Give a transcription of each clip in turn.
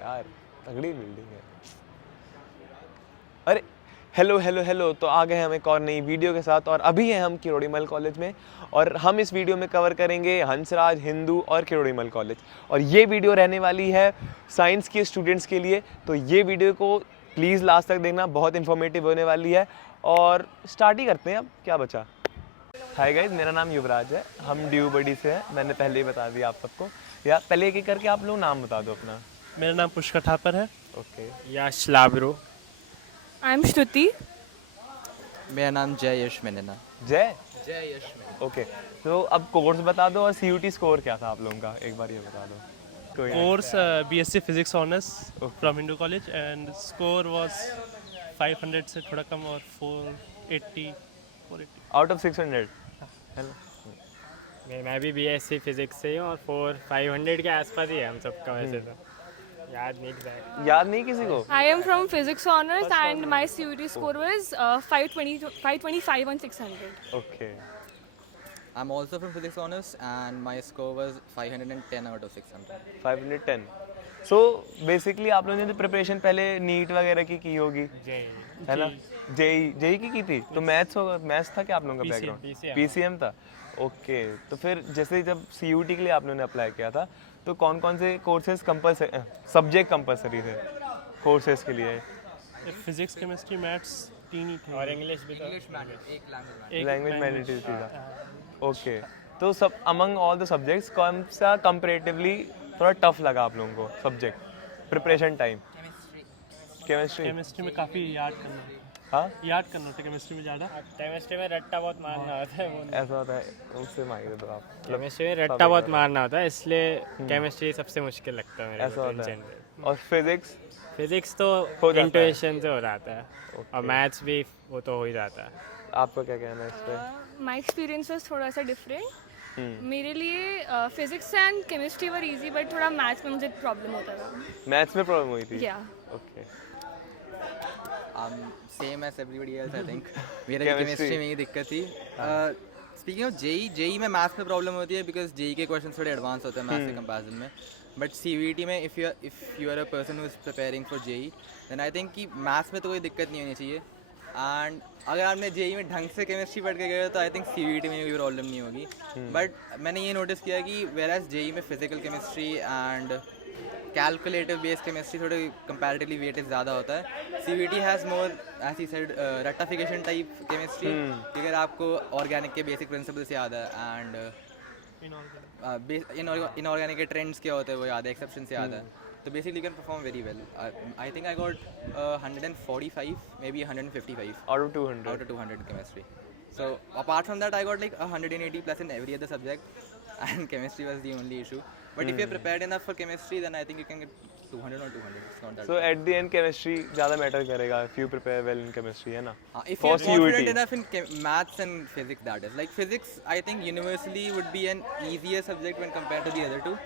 यार तगड़ी बिल्डिंग है। अरे हेलो हेलो हेलो, तो आ गए हम एक और नई वीडियो के साथ और अभी हैं हम किरोड़ीमल कॉलेज में और हम इस वीडियो में कवर करेंगे हंसराज हिंदू और किरोड़ीमल कॉलेज। और ये वीडियो रहने वाली है साइंस के स्टूडेंट्स के लिए, तो ये वीडियो को प्लीज़ लास्ट तक देखना, बहुत इन्फॉर्मेटिव होने वाली है। और स्टार्ट ही करते हैं, अब क्या बचा। हाय गाइस, मेरा नाम युवराज है, हम ड्यू बडी से हैं, मैंने पहले ही बता दिया आप सबको। या पहले एक एक करके आप लोग नाम बता दो अपना। मेरा नाम पुष्कर थापर है। ओके, यश लाब्रो। I am Shruti. मेरा नाम जय यश मेनना। जय यश मेनना। ओके, तो अब कोर्स बता दो और सीयूटी स्कोर क्या था आप लोगों का, एक बार ये बता दो। कोई नहीं। Course BSc physics honours from Hindu college and score was 500 से थोड़ा कम और 480 आउट ऑफ 600 है ना। मैं भी बीएससी फिजिक्स से ही हूँ और 500 के आसपास ही है हम सबका वैसे तो। याद नहीं exact। याद नहीं किसी को। I am from physics honors and my CUT score was 525 on 600. Okay, I'm also from physics honors and my score was 510 out of 600. 510। So basically आप लोगों ने तो प्रिपरेशन पहले नीट वगैरह की होगी, है ना। जेई की थी, तो मैथ्स था क्या आप लोगों का बैकग्राउंड? पीसीएम था। ओके, तो फिर जैसे जब सीयूटी के लिए आप लोगों ने अप्लाई किया था तो कौन कौन से कोर्सेज कंपलसरी, सब्जेक्ट कंपलसरी थे कोर्सेज के लिए? फिजिक्स केमिस्ट्री मैथ्स तीन ही थे और इंग्लिश भी लैंग्वेज मैंडेटरी था। ओके, तो सब अमंग ऑल द सब्जेक्ट्स कौन सा कंपैरेटिवली थोड़ा टफ लगा आप लोगों को सब्जेक्ट प्रिपरेशन टाइम? केमिस्ट्री में काफ़ी याद करना था केमिस्ट्री में ज़्यादा। केमिस्ट्री में रट्टा बहुत मारना होता है वो। ऐसा होता है, उससे मांग दो आप। केमिस्ट्री में रट्टा बहुत मारना होता है, इसलिए केमिस्ट्री सबसे मुश्किल लगता है मेरे ऐसा को होता है। जनरल। और फिजिक्स फिजिक्स तो हो जाता है। इंट्यूशन से हो जाता है और मैथ्स भी वो तो हो ही जाता है। आपका क्या कहना है इस पे? My experience was थोड़ा सा डिफरेंट। मेरे लिए physics and chemistry were easy but थोड़ा मैथ्स में मुझे प्रॉब्लम होता था। मैथ्स में प्रॉब्लम हुई थी? या okay, Same as everybody else I think. मेरा भी केमिस्ट्री में ही दिक्कत थी। स्पीकिंग ऑफ जेई में मैथ्स में प्रॉब्लम होती है बिकॉज जेई के क्वेश्चन थोड़े एडवांस होते हैं मैथ्स के कंपैरिजन में। बट सीयूईटी में if you are a person who is preparing for JEE then I think कि मैथ्स में तो कोई दिक्कत नहीं होनी चाहिए। एंड अगर आपने जेई में ढंग से केमिस्ट्री पढ़ के गए तो आई थिंक सीयूईटी में कोई प्रॉब्लम नहीं होगी। बट मैंने ये नोटिस किया कि वेयर एज जेई में physical chemistry and calculative based chemistry थोड़े कंपैरेटिवली वेटेज ज़्यादा होता है। CUET has more as he said रट्टाफिकेशन टाइप केमिस्ट्री, अगर आपको ऑर्गेनिक के बेसिक प्रिंसिपल्स याद है एंड इनऑर्गेनिक के ट्रेंड्स क्या होते हैं वो याद है, एक्सेप्शंस याद है, तो basically you can perform very well. I think I got 145 may be 155 out of 200 chemistry. So apart from that I got like 180 plus in every other subject and chemistry was the only issue. But if you're prepared enough for chemistry then I think you can get 200 or 200. It's not that so eight the and chemistry ज़्यादा matter करेगा if you prepare well in chemistry, है ना। if For you're confident CUET. enough in maths and physics, that is like physics I think universally would be an easier subject when compared to the other two.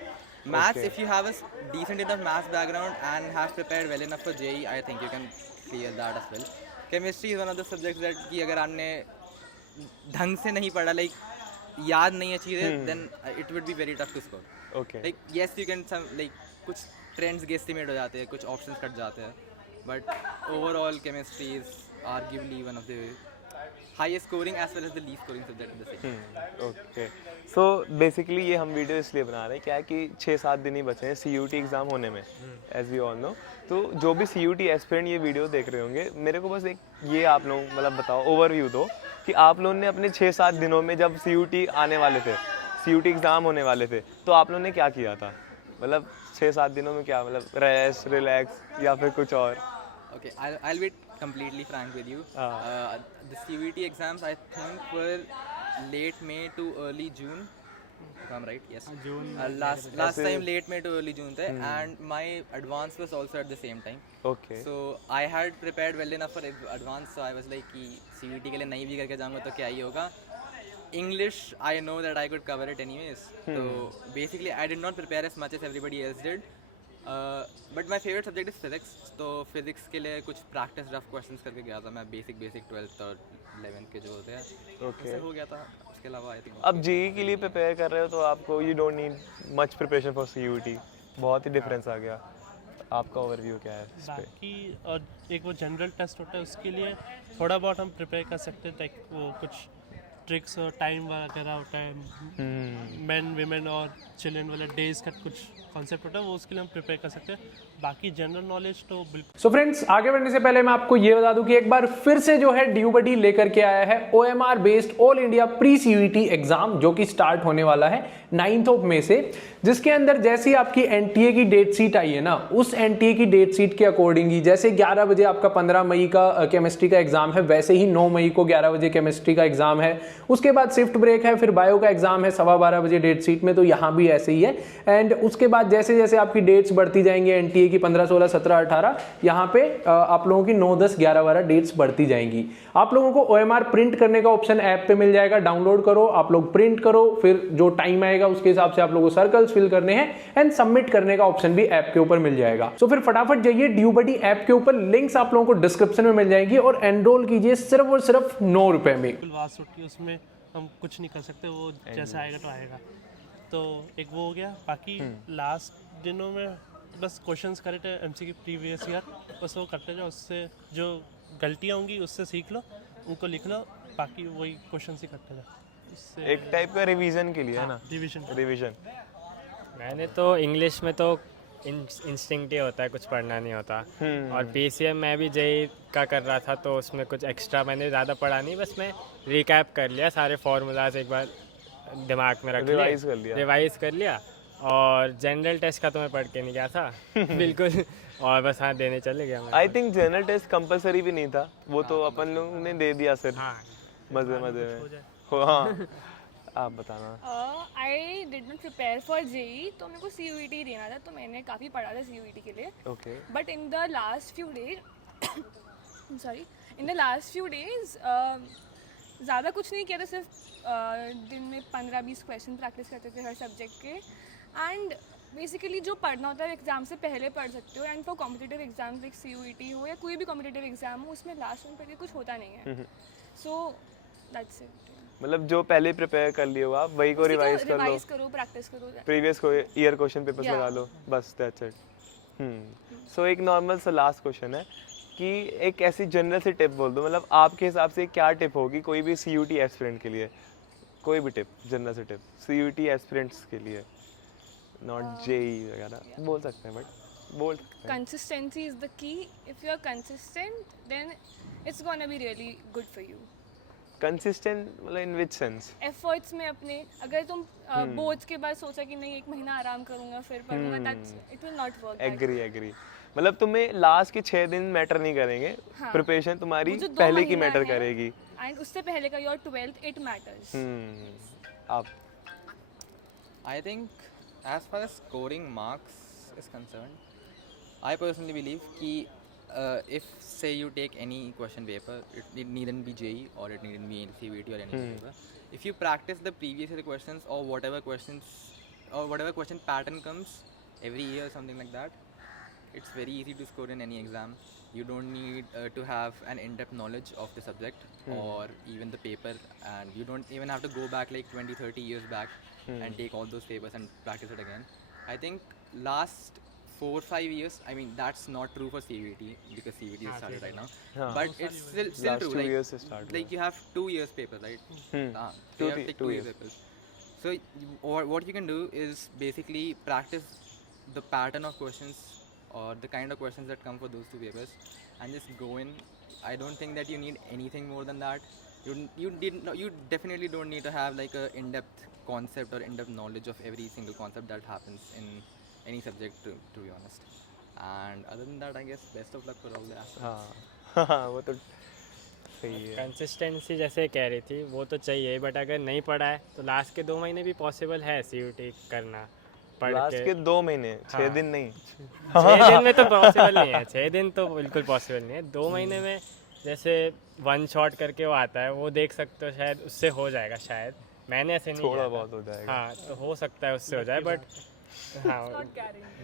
Maths, Okay. if you have a decent enough maths background and have prepared well enough for JEE I think you can clear that as well. Chemistry is one of the subjects that कि अगर आपने ढंग से नहीं पढ़ा, like याद नहीं है चीज़ें, then it would be very tough to score. Okay, Like yes you can some like कुछ ट्रेंड्स गेस्टिमेट हो जाते हैं, कुछ ऑप्शंस कट जाते हैं, but overall chemistry is arguably one of the highest scoring as well as the least scoring subject at the same. Okay. So basically ये हम video इसलिए बना रहे हैं, क्या है कि 6-7 दिन ही बचे हैं सीयूटी एग्ज़ाम होने में, एज वी ऑल नो। तो जो भी सीयूटी एस्पिरेंट ये वीडियो देख रहे होंगे, मेरे को बस एक ये आप लोग मतलब बताओ, ओवरव्यू दो कि आप लोगों ने अपने 6-7 दिनों में जब सीयूटी आने वाले थे, सीयूटी एग्ज़ाम होने वाले थे, तो आप लोगों ने क्या किया था? मतलब 6-7 दिनों में क्या, मतलब रेस्ट, रिलैक्स या फिर कुछ और? Okay, I'll be completely frank with you. The CUET exams I think were late May to early June. If I'm right, yes. June. Last time late May to early June थे, and my advance was also at the same time. Okay, So I had prepared well enough for advance, so I was like कि CUET के लिए नहीं भी करके जाऊँगा तो क्या ही होगा. English, I know that I could cover it anyways. So basically, I did not prepare as much as everybody else did. But my favorite subject is physics. तो physics के लिए कुछ practice rough questions करके गया था मैं, basic 12th और 11th के जो होते हैं, ओके। उससे हो गया था। उसके अलावा I think अब जेई के लिए प्रिपेयर कर रहे हो तो आपको you don't need much preparation for CUET, बहुत ही डिफरेंस आ गया। आपका ओवरव्यू क्या है इस पे? बाकी और एक वो जनरल टेस्ट होता है उसके लिए थोड़ा बहुत हम प्रिपेयर कर सकते हैं, लाइक वो कुछ ट्रिक्स और टाइम वगैरह होता है, मेन वीमेन और चिल्ड्रन वाला डेज का कुछ कॉन्सेप्ट होता है, वो उसके लिए हम प्रिपेयर कर सकते हैं। बाकी जनरल नॉलेज तो बिल्कुल। सो फ्रेंड्स, आगे बढ़ने से पहले मैं आपको ये बता दूं कि एक बार फिर से जो है ड्यूबडी लेकर के आया है OMR based all India pre CUET exam, जो कि स्टार्ट होने वाला है 9 मई से, जिसके अंदर जैसी आपकी NTA की डेट शीट आई है ना, उस NTA की डेट शीट के अकॉर्डिंग ही जैसे 11 बजे आपका 15 मई का केमिस्ट्री का एग्जाम है, वैसे ही 9 मई को 11 बजे केमिस्ट्री का एग्जाम है। उसके बाद शिफ्ट ब्रेक है, फिर बायो का एग्जाम है 12:15 बजे डेट शीट में, तो यहाँ भी ऐसे ही है। एंड उसके बाद जैसे जैसे आपकी डेट्स बढ़ती जाएंगी NTA की 15, 16, 17, 18, यहाँ पे आप लोगों की 9, 10, 11, 12 डेट्स बढ़ती जाएंगी। आप लोगों को OMR प्रिंट करने का ऑप्शन ऐप पे मिल जाएगा, डाउनलोड करो, आप लोग प्रिंट करो, फिर जो टाइम आएगा उसके हिसाब से आप लोगों को सर्कल्स फिल करने हैं एंड सबमिट करने का ऑप्शन भी ऐप के ऊपर मिल जाएगा। तो फिर फटाफट जाइए ड्यूबडी ऐप के ऊपर, लिंक्स आप लोगों को डिस्क्रिप्शन में मिल जाएगी, और एनरोल कीजिए सिर्फ और सिर्फ 9 रुपए में। बिल्कुल वास्ट होती है, उसमें हम कुछ नहीं कर सकते, वो जैसा आएगा तो आएगा। तो एक वो हो गया। बाकी लास्ट दिनों में बस क्वेश्चंस करे थे MCQ प्रीवियस ईयर, बस वो करते जाओ, उससे जो गलतियाँ होंगी उससे सीख लो, उनको लिख लो, बाकी वही क्वेश्चन ही करते जाओ। उससे एक टाइप का रिवीजन के लिए है ना, रिवीजन। मैंने तो इंग्लिश में तो इंस्टिंक्टिव होता है, कुछ पढ़ना नहीं होता। और PCM में भी JEE का कर रहा था, तो उसमें कुछ एक्स्ट्रा मैंने ज़्यादा पढ़ा नहीं, बस मैं रिकैप कर लिया, सारे फॉर्मूलाज एक बार दिमाग में रख रिवाइज कर लिया। और जनरल टेस्ट का तो मैं पढ़ के नहीं गया था बिल्कुल, और बस हाँ देने चले गया मैं। I think general test compulsory भी नहीं था, वो तो अपन लोगों ने दे दिया सर, मजे में। हाँ, आप बताना। I did not prepare for JEE, तो मेरे को CUET ही देना था, तो मैंने काफ़ी पढ़ा था CUET के लिए। Okay. But in the last few days ज़्यादा कुछ नहीं किया था, सिर्फ दिन में 15-20 क्वेश्चन प्रैक्टिस करते थे हर सब्जेक्ट के। एंड बेसिकली जो पढ़ना होता है एग्ज़ाम से पहले पढ़ सकते हो। And for competitive exams like CUET हो या कोई भी कॉम्पिटिटिव एग्जाम हो, उसमें लास्ट में पढ़ कुछ होता नहीं है। So that's it. मतलब जो पहले प्रिपेयर कर लिए हो आप, वही को रिवाइज करो, प्रैक्टिस करो, प्रीवियस को ईयर क्वेश्चन पेपर्स लगा लो, बस दैट्स इट। सो एक नॉर्मल सा लास्ट क्वेश्चन है कि एक ऐसी जनरल से टिप बोल दो, मतलब आपके हिसाब से क्या टिप होगी कोई भी CUET एस्पिरेंट के लिए, कोई भी टिप, जनरल से टिप CUET एस्पिरेंट्स के लिए, नॉट JEE वगैरह बोल सकते हैं, बट बोल सकते हैं। Consistency is the key. If you are consistent then it's gonna be really good for you. Consistent मतलब इन विच सेंस? एफर्ट्स में अपने, अगर तुम बोर्ड्स के बाद सोचा कि नहीं 1 महीना आराम करूंगा फिर पढ़ूंगा, that's it will not work. Agree. मतलब तुम्हें लास्ट के 6 दिन मैटर नहीं करेंगे, प्रिपरेशन तुम्हारी पहले की मैटर करेगी। एंड उससे पहले का योर 12th इट मैटर्स। आप? I think as far as scoring marks is concerned, I personally believe कि if say you take any question paper, it needn't be JEE or it needn't be CUET or any paper, if you practice the previous year questions or whatever questions or whatever question pattern comes every year, something like that, it's very easy to score in any exam. You don't need to have an in-depth knowledge of the subject or even the paper, and you don't even have to go back like 20-30 years back and take all those papers and practice it again. I think last 4-5 years, I mean that's not true for CUET because CUET is started right now, but it's still last true. 2 Like, years is started. like you have 2 years papers, right? So you have to take 2 years papers. So what you can do is basically practice the pattern of questions or the kind of questions that come for those 2 papers and just go in. I don't think that you need anything more than that. You definitely don't need to have like a in-depth concept or in-depth knowledge of every single concept that happens in any subject, to be honest. And other than that, I guess best of luck for all the aspirants. हाँ वो तो सही है। Consistency जैसे कह रही थी वो तो चाहिए, बट अगर नहीं पढ़ा है तो लास्ट के 2 महीने भी पॉसिबल है CUET करना। लास्ट के 2 महीने, 6 दिन नहीं। 6 दिन में तो पॉसिबल नहीं है, 6 दिन तो बिल्कुल पॉसिबल नहीं है। 2 महीने में जैसे 1 शॉट करके वो आता है, वो देख सकते हो, शायद उससे हो जाएगा। शायद मैंने ऐसे नहीं थोड़ा किया बहुत था। हो जाएगा। हाँ तो हो सकता है उससे हो जाए, बट हाँ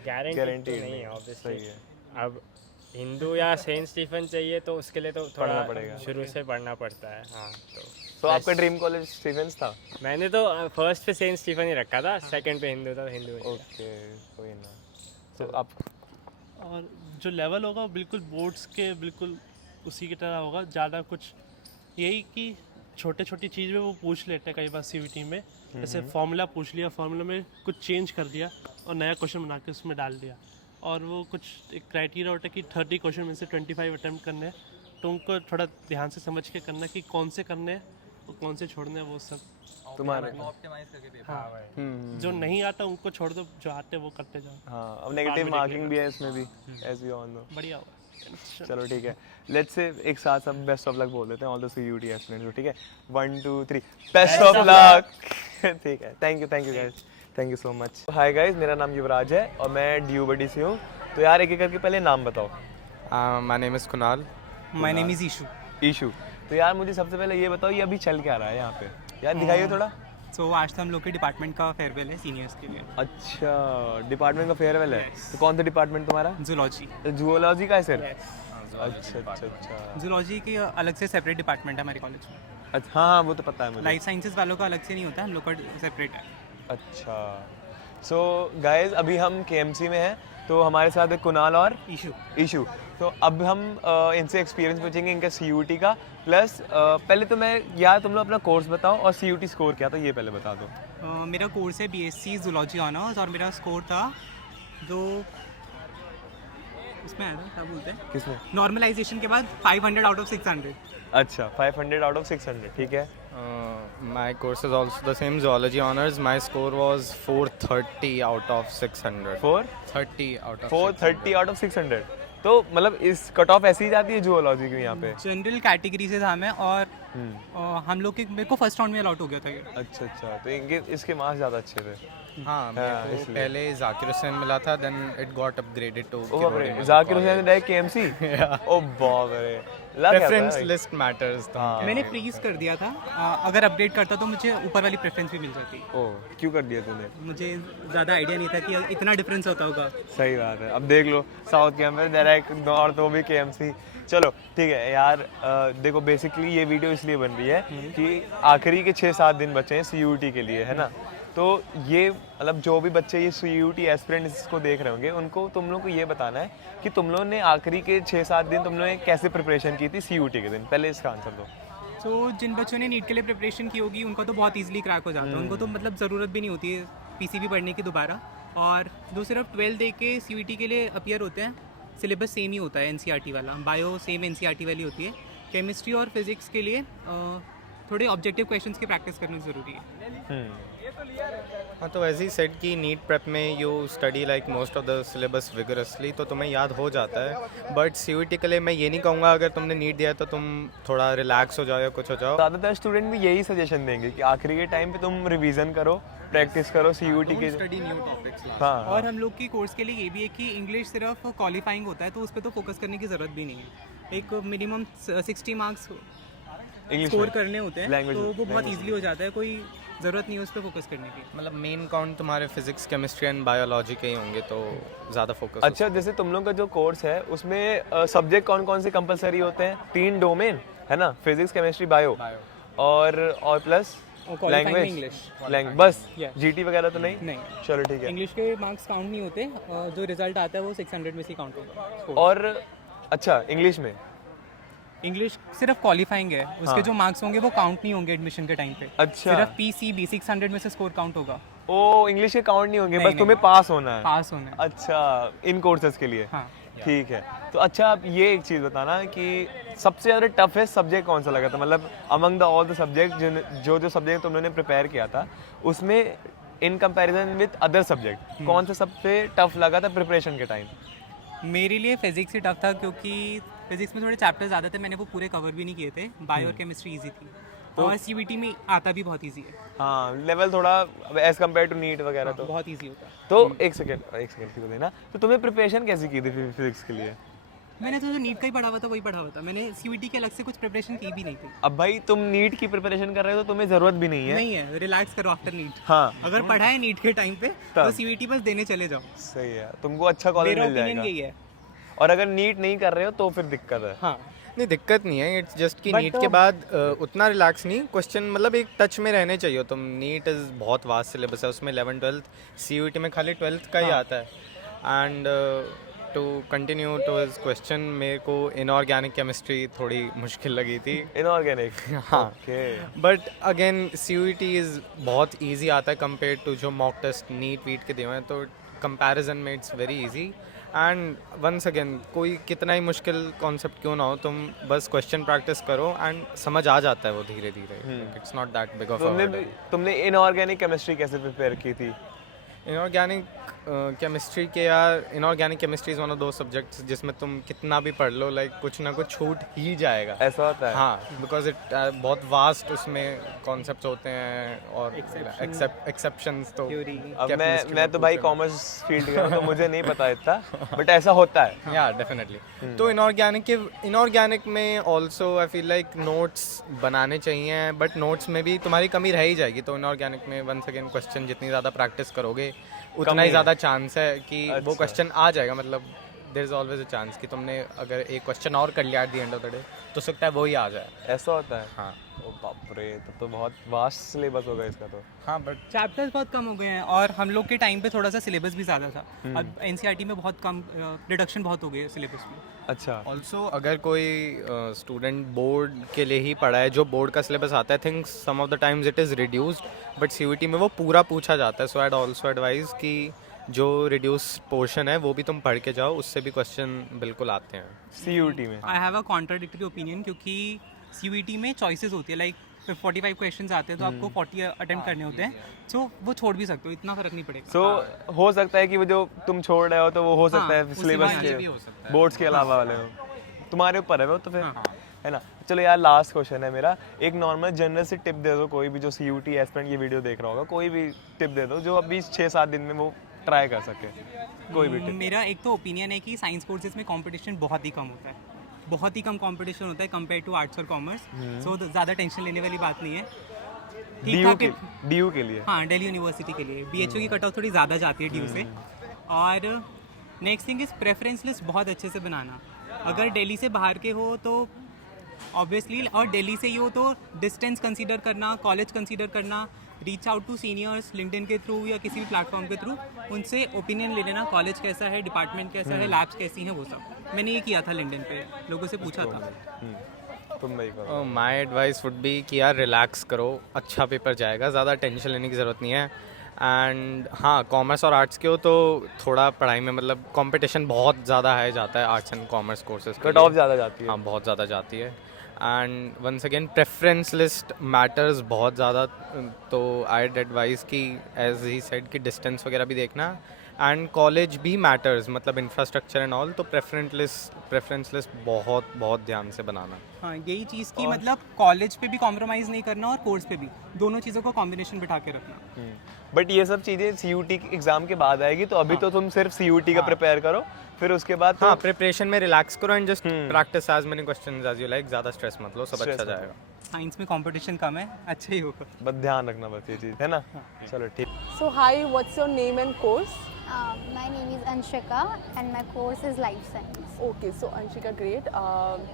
गारंटी नहीं है ऑब्वियसली। अब हिंदू या सेंट स्टीफन चाहिए तो उसके लिए तो थोड़ा पड़ेगा, शुरू से पढ़ना पड़ता है। हाँ तो आपका ड्रीम कॉलेज स्टीफेंस था? मैंने तो फर्स्ट पे सेंट स्टीफन ही रखा था, सेकंड पे हिंदू था, हिंदू। ओके कोई ना। तो आप? और जो लेवल होगा वो बिल्कुल बोर्ड्स के बिल्कुल उसी की तरह होगा। ज़्यादा कुछ यही कि छोटे छोटी चीज़ में वो पूछ लेते हैं कई बार CUET में, जैसे फार्मूला पूछ लिया, फार्मूला में कुछ चेंज कर दिया और नया क्वेश्चन बना के उसमें डाल दिया। और वो कुछ एक क्राइटेरिया होता है कि 30 क्वेश्चन में से 25 अटैम्प्ट करने हैं, तो उनको थोड़ा ध्यान से समझ के करना कि कौन से करने हैं और कौन से छोड़ने हैं, वो सब तुम्हारे हाँ। जो नहीं आता उनको छोड़ दो, जो आते हैं वो करते जाओ। हाँ, अब नेगेटिव मार्किंग भी है इसमें भी, एज वी ऑल नो। बढ़िया हुआ। चलो ठीक है, लेट्स से एक साथ सब बेस्ट ऑफ लक बोल देते हैं ऑल द CUET एस्पिरेंट्स, ठीक है? 1 2 3 बेस्ट ऑफ लक। ठीक है, thank you guys, thank you so much. Hi guys, मेरा नाम युवराज है और मैं DUBD से हूँ। तो यार एक एक करके पहले नाम बताओ। My name is Kunal. My name is Ishu. तो यार मुझे सबसे पहले ये बताओ, ये अभी चल क्या रहा है यहाँ पे? यार दिखाइए थोड़ा। सो आज तो हम लोग के डिपार्टमेंट का फेयरवेल है सीनियर्स के लिए। अच्छा, डिपार्टमेंट का फेयरवेल है। तो कौन सा डिपार्टमेंट तुम्हारा? जूलॉजी। जूलॉजी का है सर? अच्छा। जूलॉजी की अलग से सेपरेट डिपार्टमेंट है हमारे कॉलेज में। अच्छा हाँ, वो तो पता है मुझे। लाइफ साइंसेज वालों का अलग से नहीं होता, हम लोग का सेपरेट है। अच्छा, सो गाइज अभी हम KMC में हैं, तो हमारे साथ है कुणाल और ईशू। तो अब हम इनसे एक्सपीरियंस पूछेंगे इनका CUET का, प्लस पहले तो मैं यार तुम लोग अपना कोर्स बताओ और CUET स्कोर क्या था ये पहले बता दो। मेरा कोर्स है BSc जूलॉजी ऑनर्स और मेरा स्कोर था जो इसमें आया था, क्या बोलते हैं, किसमें? नॉर्मलाइजेशन के बाद 500 आउट ऑफ 600। अच्छा, 500 आउट ऑफ 600, ठीक है। My course is also the same, zoology honors. My score was 430 out of 600. 430 out of 430 out of 600। तो मतलब इस कट ऑफ ऐसी ही जाती है जूलॉजी की यहाँ पे? जनरल कैटेगरी से था मैं और हम लोग के मेरे को फर्स्ट राउंड में अलॉट हो गया था ये। अच्छा, तो इनके इसके मार्क्स ज़्यादा अच्छे थे। हाँ, मेरे को पहले जाकिर हुसैन मिला था, then it got upgraded to Zakir Hussain direct KMC। ओ बाप रे, प्रेफरेंस लिस्ट मैटर्स। मैंने फ्रीज कर दिया था, अगर अपडेट करता तो मुझे ऊपर वाली प्रेफरेंस भी मिल जाती। ओ क्यों कर दिया तूने? मुझे ज़्यादा आइडिया नहीं था कि इतना डिफरेंस होता होगा। सही बात है, अब देख लो साउथ के अंदर डायरेक्ट और तो भी KMC। चलो ठीक है यार, देखो बेसिकली ये वीडियो इसलिए बन रही है कि आखिरी के 6-7 दिन बचे हैं CUET के लिए, है ना? तो ये मतलब जो भी बच्चे ये CUET एस्पिरेंट्स को देख रहे होंगे, उनको तुम लोग को ये बताना है कि तुम लोगों ने आखिरी के 6-7 दिन तुम लोगों ने कैसे प्रिपरेशन की थी CUET के दिन, पहले इसका आंसर दो। तो जिन बच्चों ने नीट के लिए प्रिपरेशन की होगी उनको तो बहुत ईजिली क्रैक हो जाता है, उनको तो मतलब ज़रूरत भी नहीं होती है PCB पढ़ने की दोबारा। और जो सिर्फ 12 दे के CUET के लिए अपीयर होते हैं, सिलेबस सेम ही होता है NCERT वाला, बायो सेम NCERT वाली होती है। केमिस्ट्री और फिज़िक्स के लिए थोड़े ऑब्जेक्टिव क्वेश्चंस की प्रैक्टिस करनी ज़रूरी है। हाँ, तो ऐसे ही सेट कि नीट प्रेप में you study like most of the syllabus vigorously, तो तुम्हें याद हो जाता है। बट CUET के लिए मैं ये नहीं कहूँगा अगर तुमने नीट दिया तो तुम थोड़ा रिलैक्स हो जाओ या कुछ हो जाओ। ज़्यादातर स्टूडेंट भी यही सजेशन देंगे कि आखिरी के टाइम पे तुम रिवीजन करो, प्रैक्टिस करो CUET के। Study new topics. हाँ, और हम लोग की कोर्स के लिए ये भी है कि इंग्लिश सिर्फ क्वालिफाइंग होता है, तो उस पर तो फोकस करने की ज़रूरत भी नहीं है। एक मिनिमम 60 मार्क्स स्कोर करने होते हैं, तो वो बहुत ईजिली हो जाता है, कोई ज़रूरत नहीं है उस पर फोकस करने की। मतलब मेन काउंट तुम्हारे फिजिक्स, केमिस्ट्री एंड बायोलॉजी के ही होंगे, तो ज़्यादा फोकस। अच्छा, जैसे तुम लोग का जो कोर्स है उसमें सब्जेक्ट कौन कौन से कंपलसरी होते हैं? 3 डोमेन है ना, फिजिक्स, केमिस्ट्री, बायो और प्लस लैंग्वेज बस। GT वगैरह तो नहीं? चलो ठीक है। इंग्लिश के मार्क्स काउंट नहीं होते, जो रिजल्ट आता है वो 600 में से काउंट होगा। और अच्छा, इंग्लिश में? इंग्लिश सिर्फ क्वालिफाइंग है, उसके जो मार्क्स होंगे वो काउंट नहीं होंगे एडमिशन के टाइम पे। अच्छा, सिर्फ PCB 600 में से स्कोर काउंट होगा। ओ, इंग्लिश के काउंट नहीं होंगे, बस तुम्हें पास होना है। पास होना है। अच्छा, इन कोर्सेज के लिए। हाँ, ठीक है। तो अच्छा, आप ये एक चीज़ बताना कि सबसे ज़्यादा टफेस्ट सब्जेक्ट कौन सा लगा था, मतलब among the all the subject जो सब्जेक्ट तुम लोगों ने प्रिपेयर किया था उसमें in comparison with other subject कौन सा सबसे टफ लगा था प्रिपरेशन के टाइम? मेरे लिए फिजिक्स ही टफ था, क्योंकि फिजिक्स में थोड़े चैप्टर ज़्यादा थे, मैंने वो पूरे कवर भी नहीं किए थे। बायो और केमिस्ट्री ईजी थी, और CUET में आता भी बहुत ईजी है। हाँ, लेवल थोड़ा एज कम्पेयर टू नीट वगैरह तो बहुत ईजी होता है। तो एक सेकेंड की देना। तो तुम्हें प्रिपरेशन कैसे की थी फिजिक्स के लिए? मैंने तो जो नीट का ही पढ़ा हुआ था वही पढ़ा हुआ था, मैंने CUET के अलग से कुछ प्रिपरेशन की भी नहीं थी। अब भाई तुम नीट की प्रिपरेशन कर रहे हो तो तुम्हें जरूरत भी नहीं है। नहीं है, रिलैक्स करो आफ्टर नीट। हाँ, अगर पढ़ा है नीट के टाइम पे तो CUET बस देने चले जाओ। सही है, तुमको अच्छा कॉलेज मिल जाएगा। यही है। और अगर नीट नहीं कर रहे हो तो फिर दिक्कत है। हाँ, नहीं, दिक्कत नहीं है, इट्स जस्ट कि नीट के बाद उतना रिलैक्स नहीं, क्वेश्चन मतलब एक टच में रहने चाहिए तुम। नीट इज़ बहुत वास्ट सिलेबस है, उसमें 11th 12th, CUET में खाली 12th का ही आता है। And to continue to his question, मेरे को इनऑर्गेनिक केमिस्ट्री थोड़ी मुश्किल लगी थी. इनऑर्गेनिक. हाँ. Okay. But again CUET is बहुत ईजी आता है कंपेयर टू जो मॉक टेस्ट नीट वीट के दिए हुए हैं, तो कंपैरिजन में it's very easy. And once again कोई कितना ही मुश्किल कॉन्सेप्ट क्यों ना हो, तुम बस क्वेश्चन प्रैक्टिस करो एंड समझ आ जाता है वो धीरे धीरे. It's not that big of a. तुमने इनऑर्गेनिक केमिस्ट्री कैसे प्रिपेयर की थी? इनऑर्गेनिक केमिस्ट्री के यार, inorganic chemistry is one of दो सब्जेक्ट्स जिसमें तुम कितना भी पढ़ लो लाइक कुछ ना कुछ छूट ही जाएगा. ऐसा होता है? हाँ, बिकॉज इट बहुत वास्ट उसमें कॉन्सेप्ट्स होते हैं और एक्सेप्शंस. तो अब मैं तो भाई कॉमर्स फील्ड का हूँ तो मुझे नहीं पता इतना, बट ऐसा होता है. या डेफिनेटली. तो इनऑर्गेनिक में also I feel like notes बनाने चाहिए, बट नोट्स में भी तुम्हारी कमी रह ही जाएगी. तो इनऑर्गेनिक में वंस अगेन क्वेश्चन जितनी ज़्यादा प्रैक्टिस करोगे उतना ही ज़्यादा चांस है कि वो क्वेश्चन आ जाएगा. मतलब there is always a chance कि तुमने अगर एक क्वेश्चन और कर लिया at the end of the day तो सकता है वो ही आ जाए. ऐसा होता है? हाँ. ओ बाप रे, तब तो बहुत वास्ट सिलेबस होगा इसका तो. हाँ, बट चैप्टर्स बहुत कम हो गए हैं और हम लोग के टाइम पे थोड़ा सा सिलेबस भी ज़्यादा था. अब NCERT में बहुत कम रिडक्शन बहुत हो गई है सिलेबस में. अच्छा. ऑल्सो अगर कोई स्टूडेंट बोर्ड के लिए ही पढ़ा है, जो बोर्ड का सिलेबस आता है, think some of the times it is reduced, but CUET में वो पूरा पूछा जाता है. सो आई ऑल्सो एडवाइज कि जो रिड्यूस पोर्शन है वो भी तुम पढ़ के जाओ, उससे भी क्वेश्चन बिल्कुल आते हैं CUET में. I have a contradictory opinion क्योंकि CUET में चॉइसेस होती है. लाइक 45 क्वेश्चंस आते हैं तो आपको 40 अटेम्प्ट करने होते हैं. सो वो छोड़ भी सकते हो, इतना फर्क नहीं पड़ेगा. सो हो सकता है कि वो जो तुम छोड़ रहे हो तो वो हो सकता है उसी सिलेबस में के भी हो सकता है. बोर्ड्स के अलावा वाले हो. तुम्हारे ऊपर है वो तो फिर, है ना. चलो यार, लास्ट क्वेश्चन है मेरा. एक नॉर्मल जनरल से टिप दे दो, कोई भी जो CUET एस्पिरेंट ये वीडियो देख रहा होगा, कोई भी टिप दे दो जो अभी 6-7 दिन में वो ट्राई कर सके. कोई भी टिप. मेरा एक तो ओपिनियन है कि साइंस कोर्सेज में कंपटीशन बहुत ही कम होता है. बहुत ही कम कंपटीशन होता है कंपेयर टू आर्ट्स और कॉमर्स. सो ज़्यादा टेंशन लेने वाली बात नहीं है. DU के लिए. हाँ, दिल्ली यूनिवर्सिटी के लिए BHU की कट ऑफ थोड़ी ज़्यादा जाती है DU से. और next thing is preference list बहुत अच्छे से बनाना. अगर दिल्ली से बाहर के हो तो ऑब्वियसली, और दिल्ली से ही हो तो डिस्टेंस कंसीडर करना, कॉलेज कंसीडर करना, reach out to seniors LinkedIn के थ्रू या किसी भी प्लेटफॉर्म के थ्रू, उनसे ओपिनियन ले लेना. कॉलेज कैसा है, डिपार्टमेंट कैसा है, लैब्स कैसी हैं, वो सब मैंने ये किया था. लिंक्डइन पे लोगों से पूछा था. तुम भाई करो. माय एडवाइस वुड बी कि यार रिलैक्स करो, अच्छा पेपर जाएगा, ज़्यादा टेंशन लेने की ज़रूरत नहीं है. एंड हाँ, कॉमर्स और आर्ट्स के हो तो थोड़ा पढ़ाई में मतलब कंपटीशन बहुत ज़्यादा है जाता है arts and commerce courses. Cut off ज़्यादा जाती है. हाँ, बहुत ज़्यादा जाती है. And once again preference list matters बहुत ज़्यादा. तो आई एडवाइस कि एज ही सेड कि डिस्टेंस वगैरह भी देखना. एंड कॉलेज भी मैटर्स, मतलब इंफ्रास्ट्रक्चर एंड ऑल. तो प्रेफरेंस लिस्ट बहुत बहुत ध्यान से बनाना. हाँ, यही चीज़ की मतलब कॉलेज पे भी कॉम्प्रोमाइज़ नहीं करना और कोर्स पे भी, दोनों चीज़ों को कॉम्बिनेशन बिठा के रखना. बट ये सब चीज़ें CUET एग्जाम के बाद आएगी, तो अभी तो तुम सिर्फ CUET का प्रिपेयर करो, फिर उसके बाद हाँ, प्रिपरेशन में रिलैक्स करो and just practice as many questions as you like. ज़्यादा स्ट्रेस मत लो, सब अच्छा जाएगा. साइंस में कंपटीशन कम है, अच्छा ही होगा. बस ध्यान रखना, बस ये चीज़ है ना. चलो ठीक. So hi, what's your name and course? My name is Anshika and my course is Life Science. Okay, so Anshika, great.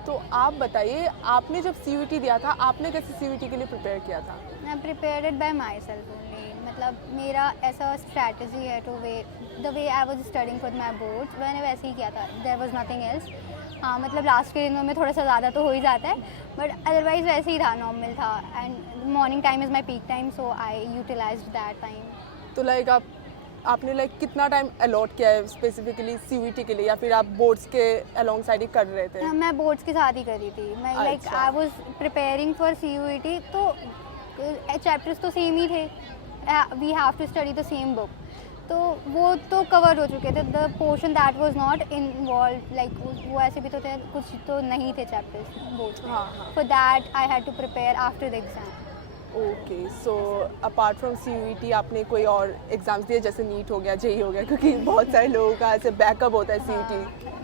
तो आप बताइए, आपने जब CUET दिया था, आपने कैसे CUET के लिए प्रिपेयर किया था? I prepared it by myself only. मतलब मेरा ऐसा स्ट्रैटेजी है to way the way I was studying for my boards, मैंने वैसे ही किया था. There was nothing else. हाँ, मतलब लास्ट के दिनों में थोड़ा सा ज़्यादा तो हो ही जाता है, बट अदरवाइज वैसे ही था, नॉर्मल था. And morning time is my peak time, so I utilized that time. तो लाइक आपने लाइक कितना टाइम अलॉट किया है स्पेसिफिकली CUET के लिए, या फिर आप बोर्ड्स के अलॉन्ग साइड ही कर रहे थे? मैं बोर्ड्स के साथ ही करी थी. मैं like I was preparing for CUET, तो चैप्टर्स तो सेम ही थे. We have to study the same book, तो वो तो कवर हो चुके थे. The portion that was not involve, like वो ऐसे भी तो थे, कुछ तो नहीं थे chapters board. For that I had to prepare after the exam. Okay, so apart from CUET आपने कोई और एग्जाम्स दिए, जैसे नीट हो गया, JEE हो गया, क्योंकि बहुत सारे लोगों का ऐसे बैकअप होता है CUET?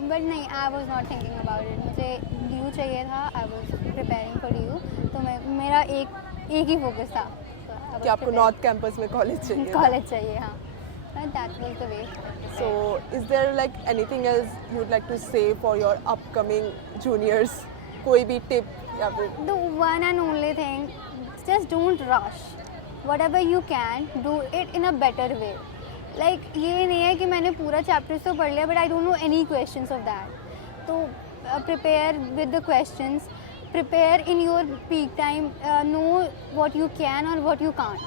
बट नहीं, I was not thinking about it. मुझे DU चाहिए था. आई वाज प्रिपेयरिंग फॉर DU, तो मेरा एक ही फोकस था कि आपको नॉर्थ कैंपस में कॉलेज चाहिए. कॉलेज चाहिए, हाँ. That was the way. So, is there like anything else you would like to say for your upcoming juniors? कोई भी tip या फिर? The one and only thing, just don't rush. Whatever you can, do it in a better way. Like ये नहीं है कि मैंने पूरा चैप्टर्स तो पढ़ लिया but I don't know any questions of that. तो prepare with the questions, prepare in your peak time, know what you can और what you can't.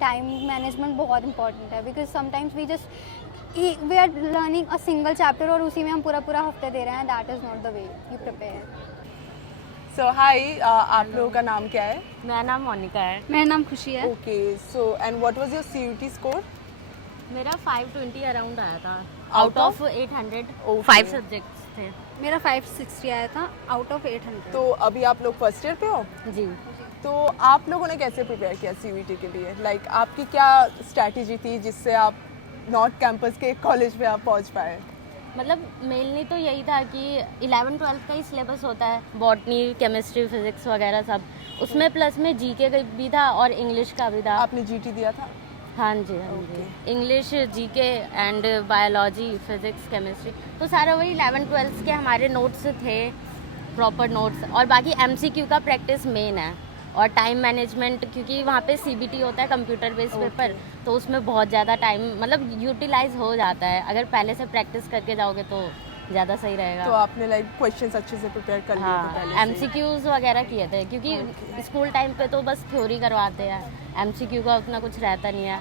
Time management बहुत इंपॉर्टेंट है because sometimes we are learning a single chapter और उसी में हम पूरा हफ्ते दे रहे हैं. That is not the way you prepare. So hi, आप लोगों का नाम क्या है? मेरा नाम मोनिका है. मेरा नाम खुशी है. Okay, so and what was your CUT score? मेरा 520 अराउंड आया था Out out of 800. Okay. 5 subjects थे. मेरा 560 आया था आउट ऑफ 800. तो अभी आप लोग फर्स्ट ईयर पे हो? जी. तो आप लोगों ने कैसे प्रिपेयर किया CUT के लिए? लाइक आपकी क्या स्ट्रैटेजी थी जिससे आप नॉर्थ कैंपस के कॉलेज पे आप पहुंच पाए? मतलब मेनली तो यही था कि 11-12 का ही सिलेबस होता है, बॉटनी, केमिस्ट्री, फिजिक्स वगैरह सब. उसमें प्लस में GK का भी था और इंग्लिश का भी था. आपने GT दिया था? हाँ जी, हाँ जी. English, GK and biology, physics, chemistry, तो सारा वही 11-12 के हमारे नोट्स थे, प्रॉपर नोट्स. और बाकी MCQ का प्रैक्टिस मेन है और टाइम मैनेजमेंट, क्योंकि वहाँ पे CBT होता है, कंप्यूटर बेस्ड पेपर, तो उसमें बहुत ज़्यादा टाइम मतलब यूटिलाइज हो जाता है. अगर पहले से प्रैक्टिस करके जाओगे तो ज़्यादा सही रहेगा. तो आपने लाइक क्वेश्चंस अच्छे से प्रिपेयर कर लिए थे हाँ, पहले से? MCQs वगैरह किए थे क्योंकि स्कूल टाइम पे तो बस थ्योरी करवाते हैं, MCQ का उतना कुछ रहता नहीं है,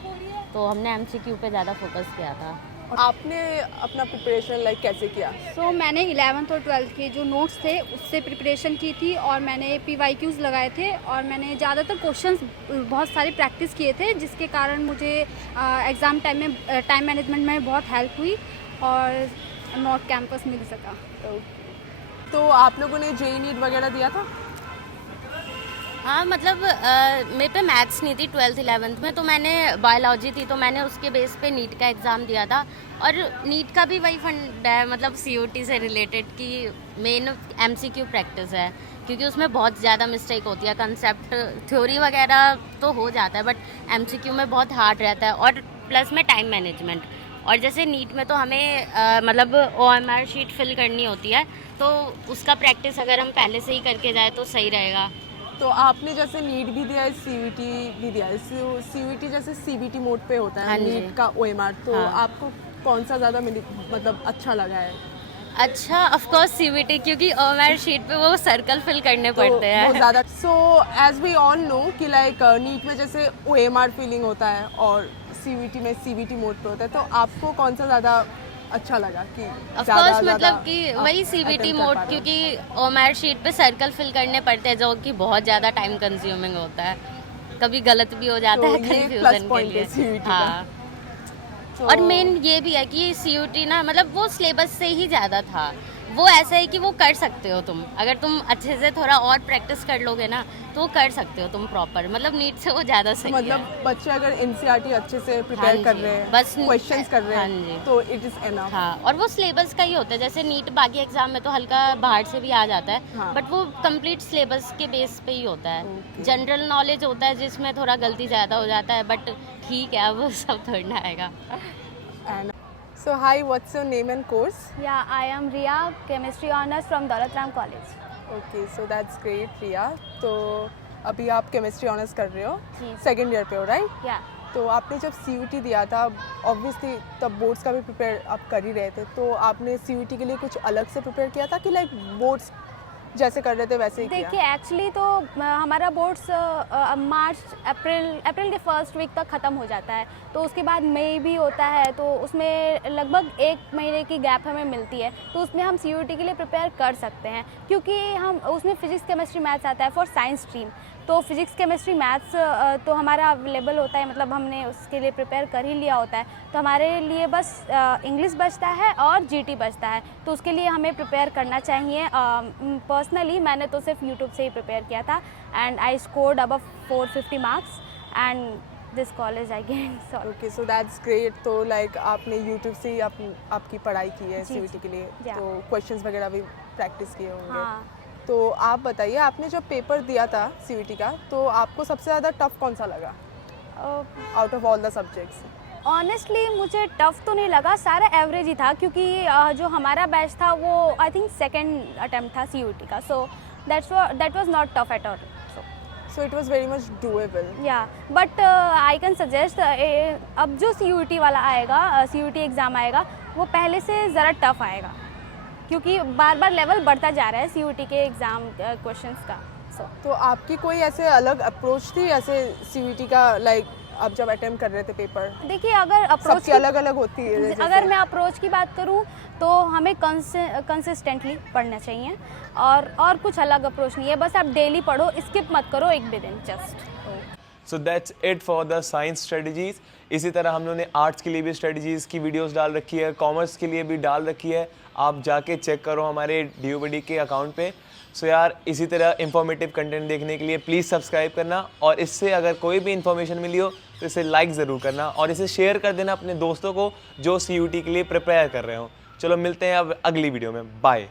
तो हमने MCQ पे ज़्यादा फोकस किया था. आपने अपना प्रिपरेशन लाइक कैसे किया? सो मैंने 11th और 12th के जो नोट्स थे उससे प्रिपरेशन की थी और मैंने PYQs लगाए थे और मैंने ज़्यादातर क्वेश्चंस बहुत सारे प्रैक्टिस किए थे जिसके कारण मुझे एग्ज़ाम टाइम में टाइम मैनेजमेंट में बहुत हेल्प हुई और नॉर्थ कैंपस मिल सका. तो आप लोगों ने JEE नीट वगैरह दिया था? हाँ, मतलब मेरे पे मैथ्स नहीं थी 12th-11th में, तो मैंने बायोलॉजी थी, तो मैंने उसके बेस पे नीट का एग्ज़ाम दिया था. और नीट का भी वही फंड है, मतलब CUT से रिलेटेड कि मेन MCQ प्रैक्टिस है, क्योंकि उसमें बहुत ज़्यादा मिस्टेक होती है. कंसेप्ट थ्योरी वगैरह तो हो जाता है बट MCQ में बहुत हार्ड रहता है. और प्लस में टाइम मैनेजमेंट. और जैसे नीट में तो हमें मतलब OMR शीट फिल करनी होती है, तो उसका प्रैक्टिस अगर हम पहले से ही करके जाए तो सही रहेगा. तो आपने जैसे नीट भी दिया है, CUT भी दिया है. CUT जैसे CBT मोड पे होता है, हाँ जी. नीट का OMR, तो हाँ. आपको कौन सा ज़्यादा मतलब अच्छा लगा है? अच्छा, ऑफ कोर्स CBT, क्योंकि OMR शीट पे वो सर्कल फिल करने पड़ते हैं. वो ज़्यादा. So as we all know कि लाइक नीट में जैसे OMR फीलिंग होता है और CUT में CBT मोड पे होता है, तो आपको कौन सा ज़्यादा अच्छा लगा कि ऑफ कोर्स मतलब कि वही CBT मोड, क्योंकि OMR शीट पे सर्कल फिल करने पड़ते हैं जो कि बहुत ज़्यादा टाइम कंज्यूमिंग होता है, कभी गलत भी हो जाता है कंफ्यूजन के लिए. हाँ. और मेन ये भी है कि CUT ना मतलब वो सिलेबस से ही ज़्यादा था. वो ऐसा है कि वो कर सकते हो तुम, अगर तुम अच्छे से थोड़ा और प्रैक्टिस कर लोगे ना तो कर सकते हो तुम प्रॉपर. मतलब नीट से वो ज़्यादा सही मतलब है. बच्चे अगर NCERT अच्छे से प्रिपेयर हाँ कर जी, रहे हैं, बस क्वेश्चंस कर रहे हाँ हैं, जी. तो इट इज़ एनफ. हाँ, और वो सिलेबस का ही होता है. जैसे नीट बाकी एग्जाम में तो हल्का बाहर से भी आ जाता है, हाँ. बट वो कंप्लीट सिलेबस के बेस पे ही होता है. जनरल नॉलेज होता है जिसमें थोड़ा गलती ज़्यादा हो जाता है, बट ठीक है, वो सब थोड़ा ना आएगा. And so hi, what's your name and course? Yeah, I am Riya, chemistry honors from Daulat Ram College. Okay, so that's great, Riya. तो अभी आप केमिस्ट्री ऑनर्स कर रहे हो, जी. सेकेंड ईयर पे हो, राइट? Yeah. तो आपने जब CUT दिया था, ऑब्वियसली तब बोर्ड्स का भी प्रिपेयर आप कर ही रहे थे, तो आपने CUT के लिए कुछ अलग से प्रिपेयर किया था कि लाइक बोर्ड्स जैसे कर रहे थे वैसे ही किया? देखिए एक्चुअली तो हमारा बोर्ड्स अप्रैल के फर्स्ट वीक तक ख़त्म हो जाता है, तो उसके बाद मई भी होता है, तो उसमें लगभग 1 महीने की गैप हमें मिलती है, तो उसमें हम CUT के लिए प्रिपेयर कर सकते हैं क्योंकि हम उसमें फिजिक्स केमिस्ट्री मैथ्स आता है फॉर साइंस स्ट्रीम. तो फिजिक्स केमिस्ट्री मैथ्स तो हमारा अवेलेबल होता है, मतलब हमने उसके लिए प्रिपेयर कर ही लिया होता है, तो हमारे लिए बस इंग्लिश बचता है और GT बचता है, तो उसके लिए हमें प्रिपेयर करना चाहिए. पर्सनली मैंने तो सिर्फ यूट्यूब से ही प्रिपेयर किया था and I scored above 450 marks and this college I get. Okay, so that's great. तो लाइक आपने यूट्यूब से ही आपकी पढ़ाई की है जी, CUT के लिए, जी. तो क्वेश्चंस वगैरह भी प्रैक्टिस किए होंगे. हाँ. तो आप बताइए, आपने जब पेपर दिया था CUT का, तो आपको सबसे ज़्यादा टफ कौन सा लगा out of all the subjects? Honestly मुझे टफ़ तो नहीं लगा, सारा एवरेज ही था क्योंकि जो हमारा बैच था वो आई थिंक सेकेंड अटेम्प्ट था CUT का, so that was not tough at all. So it was very much doable. या बट आई कैन सजेस्ट अब जो CUET वाला आएगा, CUET एग्ज़ाम आएगा, वो पहले से ज़रा टफ आएगा क्योंकि बार बार लेवल बढ़ता जा रहा है CUET के एग्ज़ाम क्वेश्चंस का. तो आपकी कोई ऐसे अलग अप्रोच थी ऐसे CUET का, लाइक आप जब अटेम्प्ट कर रहे थे पेपर? देखिए, अगर अप्रोच सबकी अलग अलग होती है. अगर मैं अप्रोच की बात करूं तो हमें कंसिस्टेंटली पढ़ना चाहिए और कुछ अलग अप्रोच नहीं है. बस आप डेली पढ़ो, स्किप मत करो एक भी दिन just. So that's it for the science strategies. इसी तरह हम लोगों ने आर्ट्स के लिए भी स्ट्रेटजीज़ की वीडियोस डाल रखी है, कॉमर्स के लिए भी डाल रखी है. आप जाके चेक करो हमारे DUBD के अकाउंट पे. सो यार, इसी तरह इंफॉर्मेटिव कंटेंट देखने के लिए प्लीज़ सब्सक्राइब करना, और इससे अगर कोई भी इन्फॉर्मेशन मिली हो तो इसे लाइक ज़रूर करना और इसे शेयर कर देना अपने दोस्तों को जो CUET के लिए प्रिपेयर कर रहे हो. चलो मिलते हैं अब अगली वीडियो में. बाय.